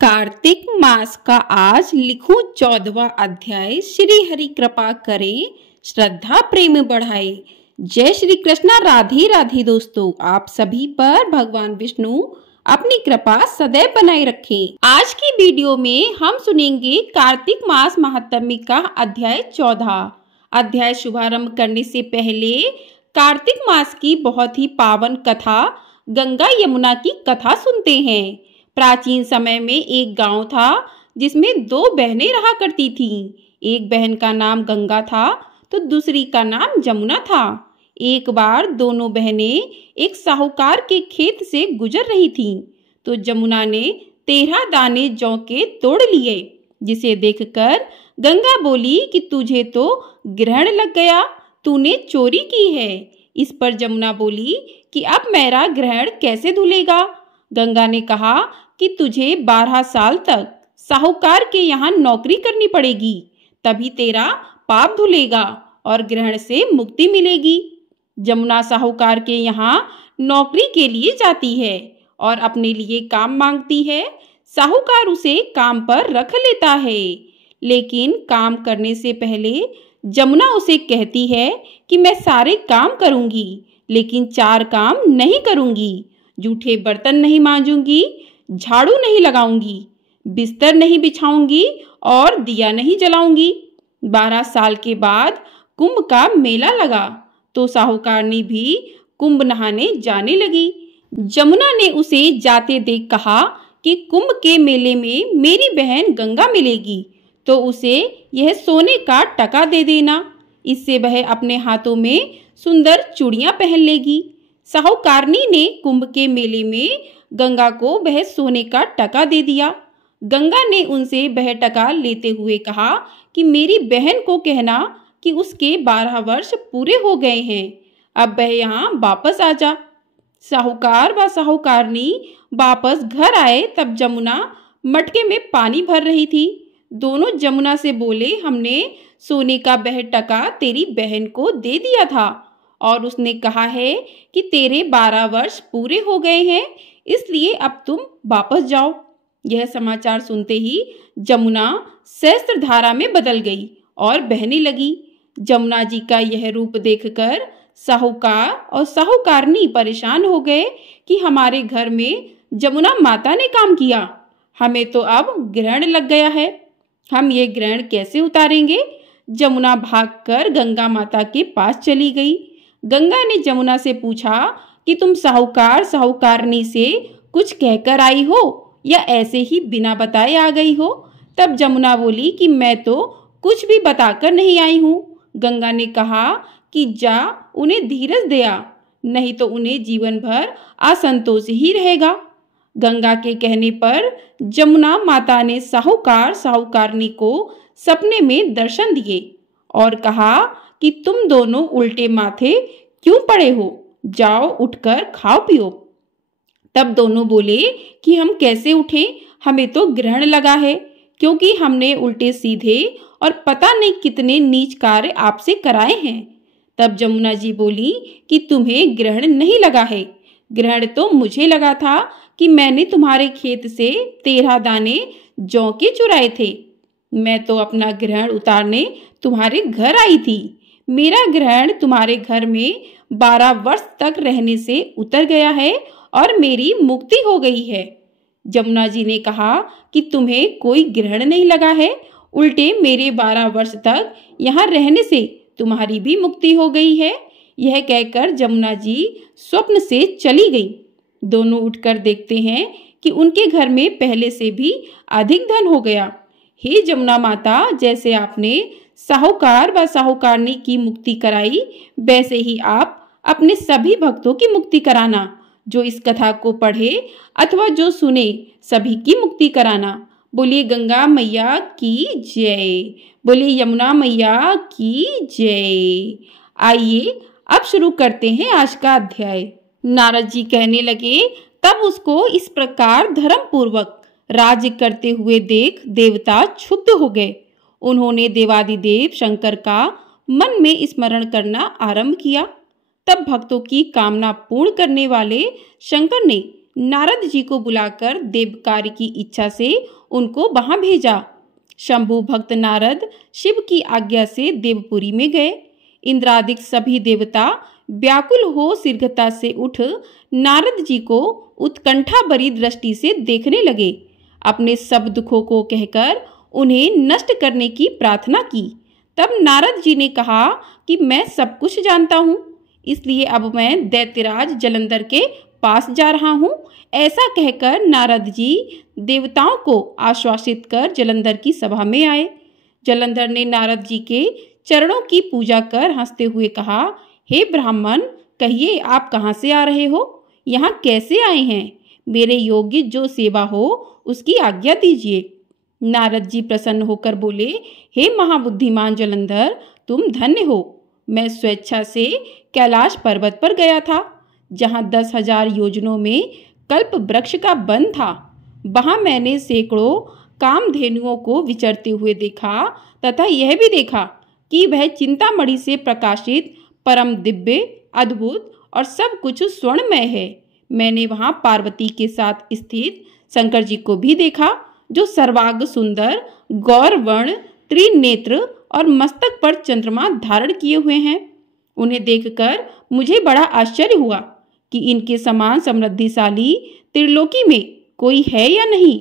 कार्तिक मास का आज लिखूं 14वां अध्याय। श्री हरि कृपा करें, श्रद्धा प्रेम बढ़ाए। जय श्री कृष्णा। राधे राधे दोस्तों, आप सभी पर भगवान विष्णु अपनी कृपा सदैव बनाए रखें। आज की वीडियो में हम सुनेंगे कार्तिक मास महात्म्य का अध्याय 14। अध्याय शुभारंभ करने से पहले कार्तिक मास की बहुत ही पावन कथा गंगा यमुना की कथा सुनते हैं। प्राचीन समय में एक गांव था जिसमें दो बहनें रहा करती थीं। एक बहन का नाम गंगा था तो दूसरी का नाम जमुना था। एक बार दोनों बहनें एक साहूकार के खेत से गुजर रही थीं तो जमुना ने 13 दाने जौ के तोड़ लिए, जिसे देखकर गंगा बोली कि तुझे तो ग्रहण लग गया, तूने चोरी की है। इस पर जमुना बोली कि अब मेरा ग्रहण कैसे धुलेगा। गंगा ने कहा कि तुझे 12 साल तक साहूकार के यहाँ नौकरी करनी पड़ेगी, तभी तेरा पाप धुलेगा और ग्रहण से मुक्ति मिलेगी। जमुना साहूकार के यहाँ नौकरी के लिए जाती है और अपने लिए काम मांगती है। साहूकार उसे काम पर रख लेता है, लेकिन काम करने से पहले जमुना उसे कहती है कि मैं सारे काम करूंगी लेकिन 4 काम नहीं करूंगी। जूठे बर्तन नहीं मांजूंगी, झाड़ू नहीं लगाऊंगी, बिस्तर नहीं बिछाऊंगी और दिया नहीं जलाऊंगी। 12 साल के बाद कुंभ का मेला लगा तो साहूकारनी भी कुंभ नहाने जाने लगी। जमुना ने उसे जाते देख कहा कि कुंभ के मेले में मेरी बहन गंगा मिलेगी तो उसे यह सोने का टका दे देना, इससे वह अपने हाथों में सुंदर चूड़ियां पहन लेगी। साहूकारनी ने कुंभ के मेले में गंगा को वह सोने का टका दे दिया। गंगा ने उनसे वह टका लेते हुए कहा कि मेरी बहन को कहना कि उसके 12 वर्ष पूरे हो गए हैं, अब वह यहाँ वापस आ जा। साहूकार व साहूकारनी वापस घर आए तब जमुना मटके में पानी भर रही थी। दोनों जमुना से बोले, हमने सोने का वह टका तेरी बहन को दे दिया था और उसने कहा है कि तेरे 12 वर्ष पूरे हो गए हैं, इसलिए अब तुम वापस जाओ। यह समाचार सुनते ही जमुना सहस्त्र धारा में बदल गई और बहने लगी। जमुना जी का यह रूप देखकर साहूकार और साहूकारनी परेशान हो गए कि हमारे घर में जमुना माता ने काम किया, हमें तो अब ग्रहण लग गया है, हम ये ग्रहण कैसे उतारेंगे। जमुना भागकर गंगा माता के पास चली गई। गंगा ने जमुना से पूछा कि तुम साहूकार साहूकारनी से कुछ कहकर आई हो या ऐसे ही बिना बताए आ गई हो। तब जमुना बोली कि मैं तो कुछ भी बताकर नहीं आई हूँ। गंगा ने कहा कि जा उन्हें धीरज दया, नहीं तो उन्हें जीवन भर असंतोष ही रहेगा। गंगा के कहने पर जमुना माता ने साहूकार साहूकारनी को सपने में दर्शन दिए और कहा कि तुम दोनों उल्टे माथे क्यों पड़े हो, जाओ उठकर खाओ पियो। तब दोनों बोले कि हम कैसे उठें, हमें तो ग्रहण लगा है, क्योंकि हमने उल्टे सीधे और पता नहीं कितने नीच कार्य आपसे कराए हैं। तब जमुना जी बोली कि तुम्हें ग्रहण नहीं लगा है, ग्रहण तो मुझे लगा था कि मैंने तुम्हारे खेत से 13 दाने जौ के चुराए थे। मैं तो अपना ग्रहण उतारने तुम्हारे घर आई थी। मेरा ग्रहण तुम्हारे घर में 12 वर्ष तक रहने से उतर गया है और मेरी मुक्ति हो गई है। जमुना जी ने कहा कि तुम्हें कोई ग्रहण नहीं लगा है, उल्टे मेरे 12 वर्ष तक यहाँ रहने से तुम्हारी भी मुक्ति हो गई है। यह कहकर जमुना जी स्वप्न से चली गई। दोनों उठकर देखते हैं कि उनके घर में पहले से भी अधिक धन हो गया। हे जमुना माता, जैसे आपने साहूकार व साहूकारनी की मुक्ति कराई, वैसे ही आप अपने सभी भक्तों की मुक्ति कराना। जो इस कथा को पढ़े अथवा जो सुने सभी की मुक्ति कराना। बोलिए गंगा मैया की जय, बोलिए यमुना मैया की जय। आइए अब शुरू करते हैं आज का अध्याय। नारद जी कहने लगे, तब उसको इस प्रकार धर्म पूर्वक राज्य करते हुए देख देवता क्षुब्ध हो गए। उन्होंने देवादिदेव शंकर का मन में स्मरण करना आरंभ किया। तब भक्तों की कामना पूर्ण करने वाले शंकर ने नारद जी को बुलाकर देव कार्य की इच्छा से उनको वहां भेजा। शंभु भक्त नारद शिव की आज्ञा से देवपुरी में गए। इंद्रादिक सभी देवता व्याकुल हो शीघ्रता से उठ नारद जी को उत्कंठा भरी दृष्टि से देखने लगे। अपने सब दुखों को कहकर उन्हें नष्ट करने की प्रार्थना की। तब नारद जी ने कहा कि मैं सब कुछ जानता हूँ, इसलिए अब मैं दैत्यराज जलंधर के पास जा रहा हूँ। ऐसा कहकर नारद जी देवताओं को आश्वासित कर जलंधर की सभा में आए। जलंधर ने नारद जी के चरणों की पूजा कर हंसते हुए कहा, हे ब्राह्मण, कहिए आप कहाँ से आ रहे हो, यहाँ कैसे आए हैं? मेरे योग्य जो सेवा हो उसकी आज्ञा दीजिए। नारद जी प्रसन्न होकर बोले, हे महाबुद्धिमान जलंधर, तुम धन्य हो। मैं स्वेच्छा से कैलाश पर्वत पर गया था, जहाँ 10,000 योजनों में कल्प वृक्ष का वन था। वहाँ मैंने सैकड़ों कामधेनुओं को विचरते हुए देखा तथा यह भी देखा कि वह चिंतामणि से प्रकाशित परम दिव्य, अद्भुत और सब कुछ स्वर्णमय है। मैंने वहाँ पार्वती के साथ स्थित शंकर जी को भी देखा, जो सर्वांग सुंदर, गौरवर्ण, त्रिनेत्र और मस्तक पर चंद्रमा धारण किए हुए हैं। उन्हें देखकर मुझे बड़ा आश्चर्य हुआ कि इनके समान समृद्धिशाली त्रिलोकी में कोई है या नहीं।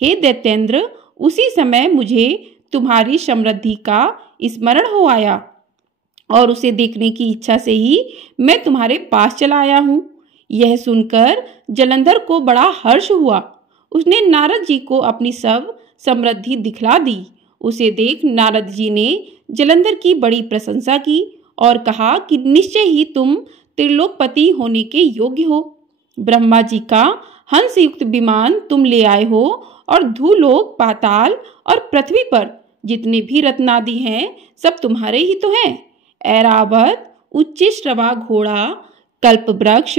हे दैत्येंद्र, उसी समय मुझे तुम्हारी समृद्धि का स्मरण हो आया और उसे देखने की इच्छा से ही मैं तुम्हारे पास चला आया हूँ। यह सुनकर जलंधर को बड़ा हर्ष हुआ। उसने नारद जी को अपनी सब समृद्धि दिखला दी। उसे देख नारद जी ने जलंधर की बड़ी प्रशंसा की और कहा कि निश्चय ही तुम त्रिलोकपति होने के योग्य हो। ब्रह्मा जी का हंस युक्त विमान तुम ले आए हो और भूलोक, पाताल और पृथ्वी पर जितने भी रत्नादि हैं सब तुम्हारे ही तो हैं। ऐरावत, उच्चश्रवा घोड़ा, कल्प वृक्ष,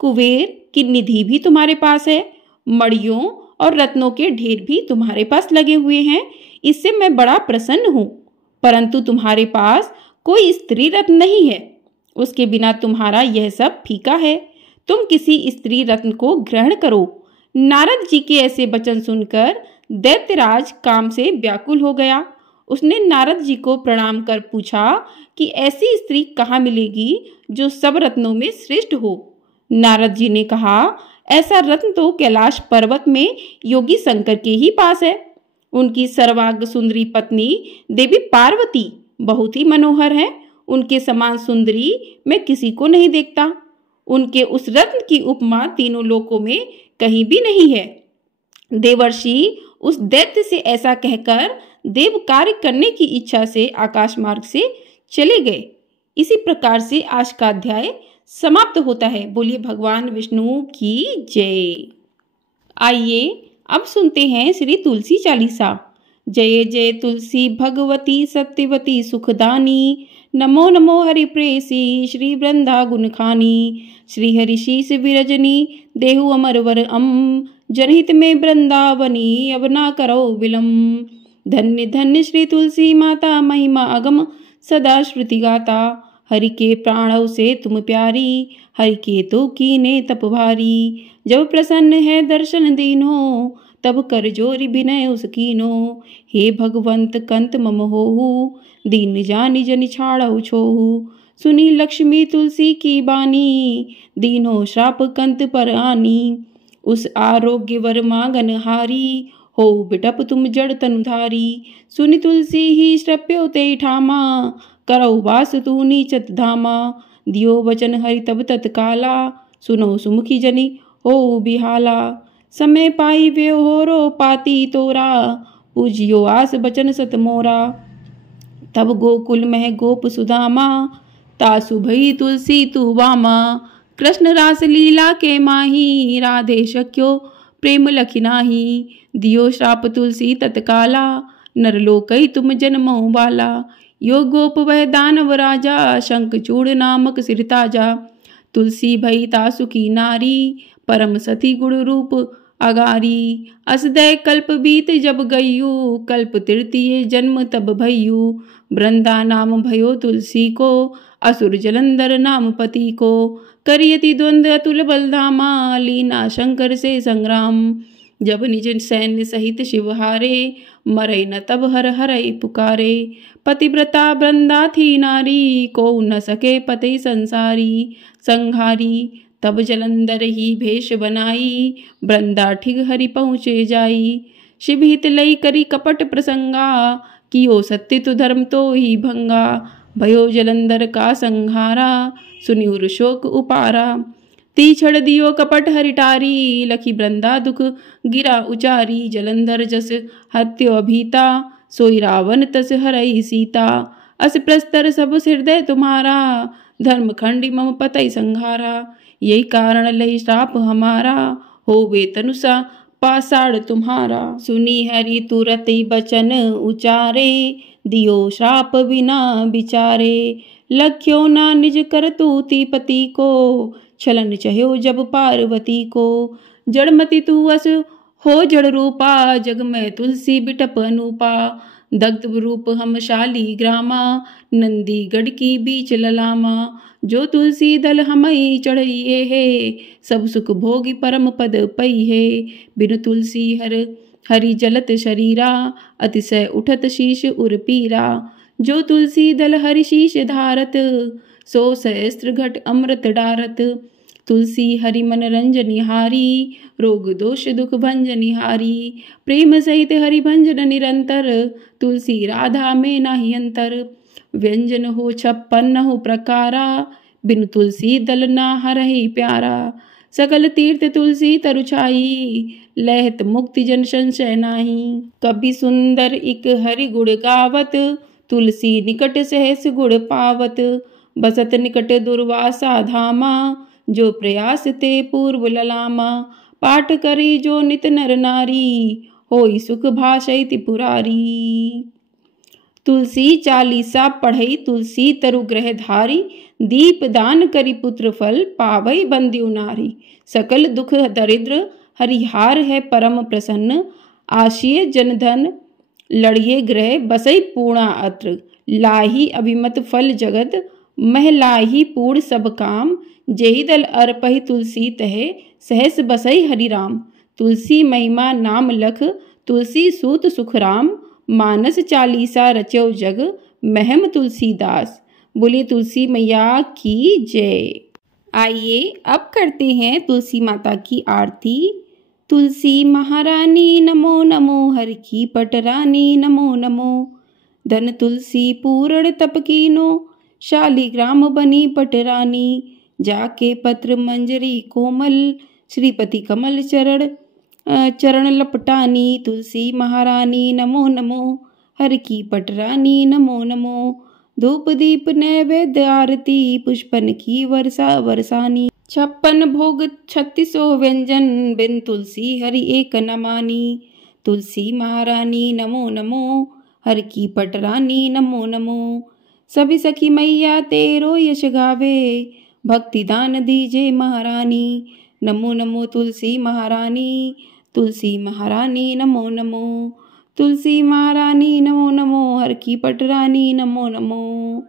कुबेर की निधि भी तुम्हारे पास है। मणियों और रत्नों के ढेर भी तुम्हारे पास लगे हुए हैं। इससे मैं बड़ा प्रसन्न हूँ, परंतु तुम्हारे पास कोई स्त्री रत्न नहीं है। उसके बिना तुम्हारा यह सब फीका है। तुम किसी स्त्री रत्न को ग्रहण करो। नारद जी के ऐसे वचन सुनकर दैत्यराज काम से व्याकुल हो गया। उसने नारद जी को प्रणाम कर पूछा कि ऐसी स्त्री कहाँ मिलेगी जो सब रत्नों में श्रेष्ठ हो। नारद जी ने कहा, ऐसा रत्न तो कैलाश पर्वत में योगी शंकर के ही पास है। उनकी सर्वांग सुंदरी पत्नी देवी पार्वती बहुत ही मनोहर है। उनके समान सुंदरी मैं किसी को नहीं देखता। उनके उस रत्न की उपमा तीनों लोकों में कहीं भी नहीं है। देवर्षि उस दैत्य से ऐसा कहकर देव कार्य करने की इच्छा से आकाश मार्ग से चले गए। इसी प्रकार से आज का अध्याय समाप्त होता है। बोलिए भगवान विष्णु की जय। आइए अब सुनते हैं श्री तुलसी चालीसा। जय जय तुलसी भगवती सत्यवती सुखदानी, नमो नमो हरि प्रेसी श्री वृंदा गुणखानी। श्री हरि शीस विरजनी देहु अमर वर जनहित में वृंदावनी, अब ना करो विलम्ब। धन्य धन्य श्री तुलसी माता, महिमा अगम सदा श्रुति गाता। हरि के प्राणों से तुम प्यारी, हरि के तो कीने तप भारी। जब प्रसन्न है दर्शन दीनो, तब कर जोरि विनय उसकीनो। हे भगवंत कंत मम होहु, दीन जानि जनि छाड़हु छोहु। सुनी लक्ष्मी तुलसी की बानी, दीनो श्राप कंत पर आनी। उस आरोग्य वर मांगन हारी, हो बिटप तुम जड़ तनुधारी। सुनि तुलसी ही श्रप्यो ते ठामा, करौ वास तू नीचत धामा। दियो वचन हरि तब तत्काला, सुनो सुमुखी जनि हो बिहाला। समय पाई व्योहोरो पाती तोरा, पूजियो आस बचन सत मोरा। तब गोकुल में गोप सुदामा, तासु भई तुलसी तू वामा। कृष्ण रास लीला के माही, राधे शक्यो प्रेम लखिनाही। दियो श्राप तुलसी तत्काला, नरलोकई तुम जन्मो बाला। यो गोप वह दानव राजा, शंखचूड़ नामक सिर ताजा। तुलसी भई तासु की नारी, परम सती गुण रूप अगारी। असदय कल्प बीत जब गयु, कल्प तृतीय जन्म तब भयु। वृंदा नाम भयो तुलसी को, असुर जलंधर नाम पति को। करियति द्वंद्व अतुल बलधामा, लीना शंकर से संग्राम। जब निज सैन्य सहित शिव हारे, मरई न तब हर हरई पुकारे। पतिव्रता वृंदा थी नारी, को न सके पति संसारी संहारी। तब जलंधर ही भेष बनाई, वृंदा ठिग हरि पहुँचे जाई। शिव हित लई करी कपट प्रसंगा, कियो सत्य तो धर्म तो ही भंगा। भयो जलंधर का संहारा, सुनिउर शोक उपारा। तीछड़ दियो कपट हरिटारी, लखी वृंदा दुख गिरा उचारी। जलंधर जस हत्यो अभीता, सोई रावण तस हरई सीता। अस प्रस्तर सब हृदय तुम्हारा, धर्म खंडी मम पतई संहारा। यही कारण लई श्राप हमारा, होवे तनुसा पाषाण तुम्हारा। सुनी हरि तुरत बचन उचारे, दियो श्राप बिना विचारे। लख्यो ना निज करतूति पति को, छलन चह्यो जब पार्वती को। जड़मति तू अस हो जड़ रूपा, जग में तुलसी बिटप अनूपा। दग्ध रूप हम शाली ग्रामा, नंदी गढ़ की बीच ललामा। जो तुलसी दल हमई चढ़िए है, सब सुख भोगी परम पद पई है। बिनु तुलसी हरि जलत शरीरा, अतिशय उठत शीश उर पीरा। जो तुलसी दल हरि शीश धारत, सो सहस्त्र घट अमृत डारत। तुलसी हरि मन रंजनिहारी, रोग दोष दुख भंजनिहारी। प्रेम सहित हरि भंजन निरंतर, तुलसी राधा में नाही अंतर। व्यंजन हो 56 प्रकारा, बिनु तुलसी दल ना हरहि प्यारा। सकल तीर्थ तुलसी तरुछाई, लहत मुक्ति जन संशय नाही। कभी सुंदर इक हरि गुण गावत, तुलसी निकट सहस गुण पावत। बसत निकट दुर्वासा धामा, जो प्रयास ते पूर्व ललामा। पाठ करी जो नित नर नारी, होई सुख भाषई त्रिपुरारी। तुलसी चालीसा पढ़ई तुलसी तरु ग्रह धारी। दीप दान करी पुत्र फल, पावई बंद्यु नारी। सकल दुख दरिद्र हरिहार है परम प्रसन्न। आशिय जनधन लड़िए ग्रह, बसई पूर्णा अत्र। लाही अभिमत फल जगत, महलाही पूर्ण सब काम। जेहि दल अर्पहि तुलसी तहे, सहस बसई हरि राम। तुलसी महिमा नाम लख, तुलसी सूत सुख राम। मानस चालीसा रचो जग, महम तुलसीदास। बोले तुलसी मैया की जय। आइए अब करते हैं तुलसी माता की आरती। तुलसी महारानी नमो नमो, हर की पटरानी नमो नमो। धन तुलसी पूर्ण तप कीनो, शालिग्राम बनी पटरानी। जाके पत्र मंजरी कोमल, श्रीपति कमल चरण लपटानी। तुलसी महारानी नमो नमो, हर की पटरानी नमो नमो। धूप दीप नैवेद्य आरती, पुष्पन की वर्षा वर्षानी। 56 भोग 3600 व्यंजन, बिन तुलसी हरि एक न मानी। तुलसी महारानी नमो नमो, हर की पटरानी नमो नमो। सभी सखी मैया तेरो यश गावे, भक्ति दान दीजे महारानी। नमो नमो तुलसी महारानी, तुलसी महारानी नमो नमो। तुलसी महारानी नमो नमो, हर की पटरानी नमो नमो।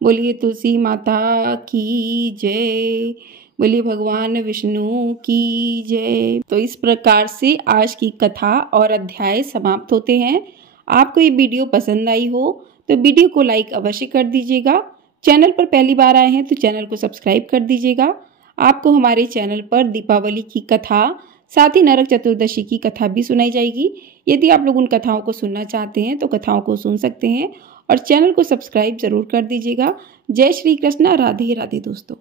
बोलिए तुलसी माता की जय, बोलिए भगवान विष्णु की जय। तो इस प्रकार से आज की कथा और अध्याय समाप्त होते हैं। आपको ये वीडियो पसंद आई हो तो वीडियो को लाइक अवश्य कर दीजिएगा। चैनल पर पहली बार आए हैं तो चैनल को सब्सक्राइब कर दीजिएगा। आपको हमारे चैनल पर दीपावली की कथा, साथ ही नरक चतुर्दशी की कथा भी सुनाई जाएगी। यदि आप लोग उन कथाओं को सुनना चाहते हैं तो कथाओं को सुन सकते हैं और चैनल को सब्सक्राइब जरूर कर दीजिएगा। जय श्री कृष्णा, राधे राधे दोस्तों।